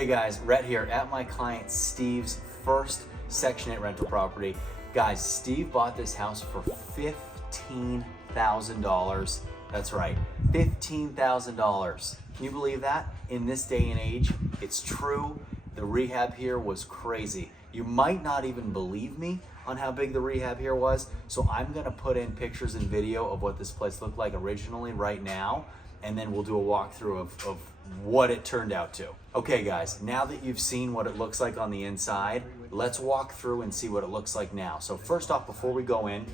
Hey guys, Rhett here at my client Steve's first Section 8 rental property. Guys, Steve bought this house for $15,000. That's right, $15,000. Can you believe that? In this day and age, it's true. The rehab here was crazy. You might not even believe me on how big the rehab here was, so I'm gonna put in pictures and video of what this place looked like originally right now, and then we'll do a walkthrough of what it turned out to. Okay guys, now that you've seen what it looks like on the inside, let's walk through and see what it looks like now. So first off, before we go in,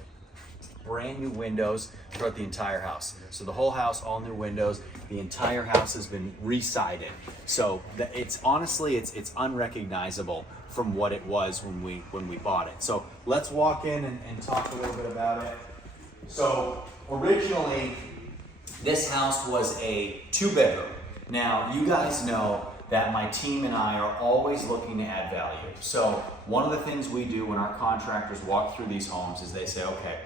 brand new windows throughout the entire house. So the whole house, all new windows. The entire house has been re-sided. So it's honestly, it's unrecognizable from what it was when we bought it. So let's walk in and talk a little bit about it. So originally, this house was a 2-bedroom. Now, you guys know that my team and I are always looking to add value. So one of the things we do when our contractors walk through these homes is they say, okay,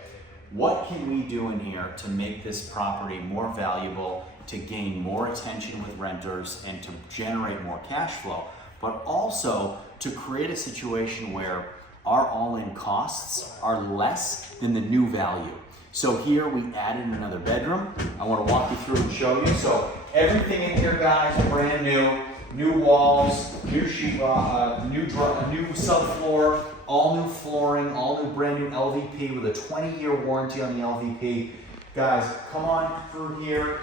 what can we do in here to make this property more valuable, to gain more attention with renters, and to generate more cash flow, but also to create a situation where our all-in costs are less than the new value. So here we added another bedroom. I want to walk you through and show you. So everything in here, guys, brand new. New walls, new sheetrock, new subfloor, all new flooring, all new brand new LVP with a 20-year warranty on the LVP. Guys, come on through here.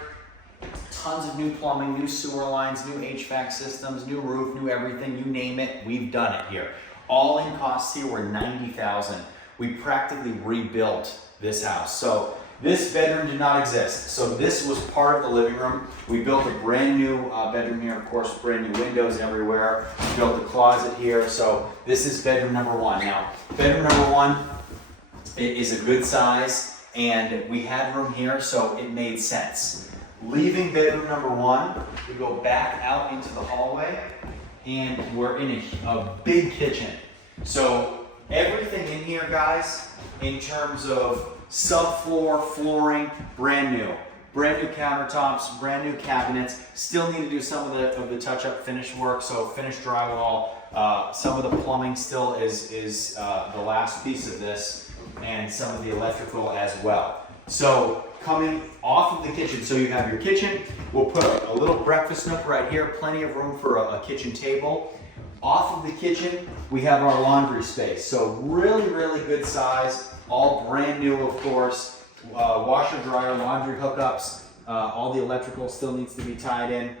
Tons of new plumbing, new sewer lines, new HVAC systems, new roof, new everything. You name it, we've done it here. All in costs here were $90,000. We practically rebuilt this house. So this bedroom did not exist. So this was part of the living room. We built a brand new bedroom here, of course, brand new windows everywhere. We built a closet here. So this is bedroom number 1. Now, bedroom number 1 is a good size, and we had room here, so it made sense. Leaving bedroom number 1, we go back out into the hallway, and we're in a big kitchen. So everything in here, guys, in terms of subfloor, flooring, brand new. Brand new countertops, brand new cabinets. Still need to do some of the touch-up finish work, so finished drywall. Some of the plumbing still is the last piece of this, and some of the electrical as well. So coming off of the kitchen, so you have your kitchen. We'll put a little breakfast nook right here, plenty of room for a kitchen table. Off of the kitchen, we have our laundry space. So really, really good size. All brand new, of course. Washer, dryer, laundry hookups. All the electrical still needs to be tied in.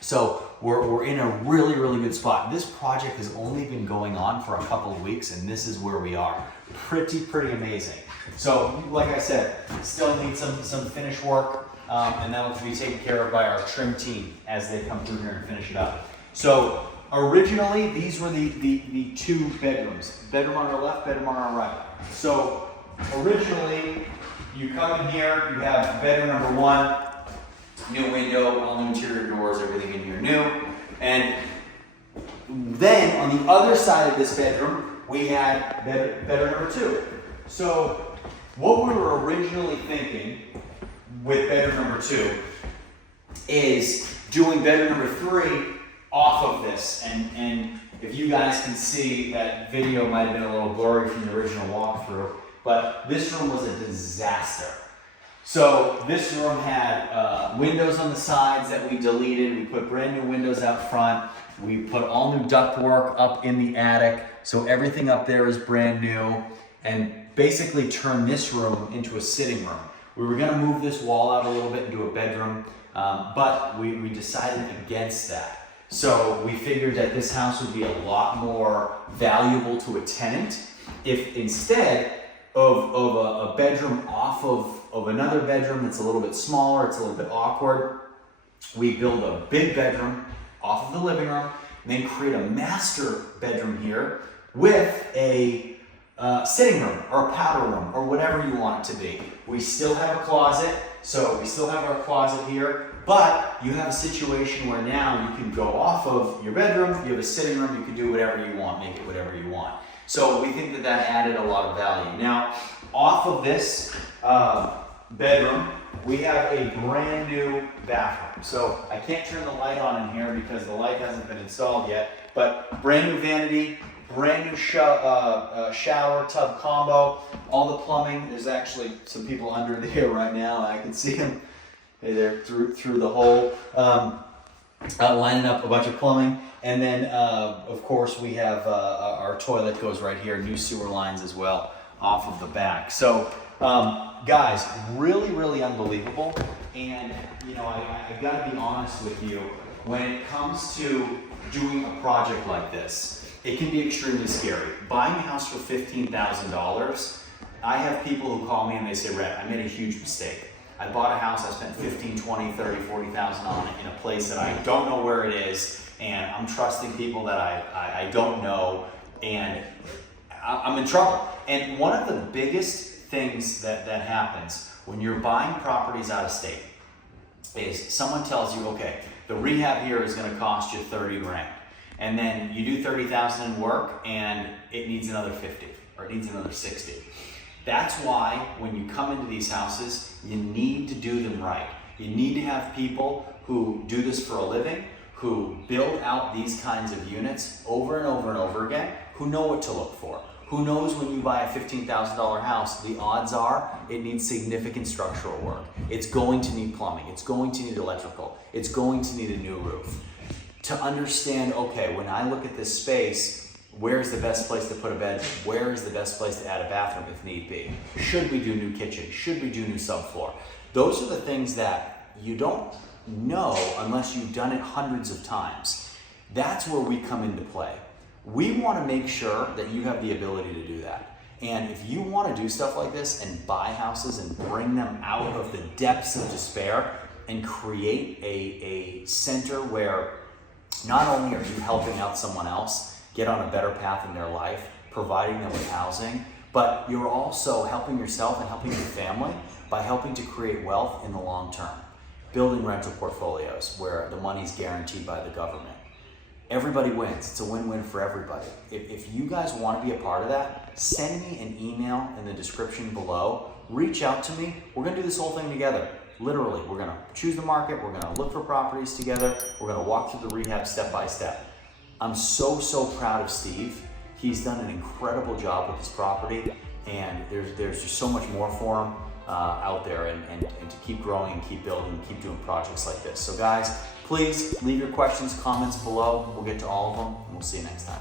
So we're in a really, really good spot. This project has only been going on for a couple of weeks, and this is where we are. Pretty amazing. So like I said, still need some finish work, and that will be taken care of by our trim team as they come through here and finish it up. So originally, these were the 2 bedrooms. Bedroom on our left, bedroom on our right. So originally, you come in here, you have bedroom number 1, new window, all new interior doors, everything in here new. And then on the other side of this bedroom, we had bedroom number 2. So what we were originally thinking with bedroom number 2 is doing bedroom number 3 off of this, and if you guys can see, that video might have been a little blurry from the original walkthrough, but this room was a disaster. So this room had windows on the sides that we deleted. We put brand new windows out front. We put all new ductwork up in the attic, so everything up there is brand new, and basically turn this room into a sitting room. We were gonna move this wall out a little bit into a bedroom, but we decided against that. So we figured that this house would be a lot more valuable to a tenant if instead of a bedroom off of another bedroom that's a little bit smaller, it's a little bit awkward, we build a big bedroom off of the living room, and then create a master bedroom here with a sitting room or a powder room or whatever you want it to be. We still have a closet, so we still have our closet here, but you have a situation where now you can go off of your bedroom, you have a sitting room, you can do whatever you want, make it whatever you want. So we think that added a lot of value. Now, off of this bedroom, we have a brand new bathroom. So I can't turn the light on in here because the light hasn't been installed yet, but brand new vanity, brand new shower tub combo, all the plumbing. There's actually some people under there right now. I can see them. They're through the hole, lining up a bunch of plumbing. And then, of course, we have our toilet goes right here, new sewer lines as well off of the back. So, guys, really, really unbelievable. And, you know, I got to be honest with you, when it comes to doing a project like this, it can be extremely scary. Buying a house for $15,000, I have people who call me and they say, Red, I made a huge mistake. I bought a house, I spent 15, 20, 30, 40,000 on it in a place that I don't know where it is, and I'm trusting people that I don't know, and I'm in trouble. And one of the biggest things that happens when you're buying properties out of state is someone tells you, okay, the rehab here is gonna cost you 30 grand. And then you do 30,000 in work and it needs another 50 or it needs another 60. That's why when you come into these houses, you need to do them right. You need to have people who do this for a living, who build out these kinds of units over and over and over again, who know what to look for. Who knows when you buy a $15,000 house, the odds are it needs significant structural work. It's going to need plumbing. It's going to need electrical. It's going to need a new roof. To understand, okay, when I look at this space, where's the best place to put a bed? Where is the best place to add a bathroom if need be? Should we do new kitchen? Should we do new subfloor? Those are the things that you don't know unless you've done it hundreds of times. That's where we come into play. We want to make sure that you have the ability to do that. And if you want to do stuff like this and buy houses and bring them out of the depths of despair and create a center where not only are you helping out someone else get on a better path in their life, providing them with housing, but you're also helping yourself and helping your family by helping to create wealth in the long term. Building rental portfolios where the money's guaranteed by the government. Everybody wins. It's a win-win for everybody. If you guys want to be a part of that, send me an email in the description below. Reach out to me. We're going to do this whole thing together. Literally, we're going to choose the market. We're going to look for properties together. We're going to walk through the rehab step by step. I'm so proud of Steve. He's done an incredible job with this property, and there's just so much more for him out there, and to keep growing and keep building and keep doing projects like this. So guys, please leave your questions, comments below. We'll get to all of them, and we'll see you next time.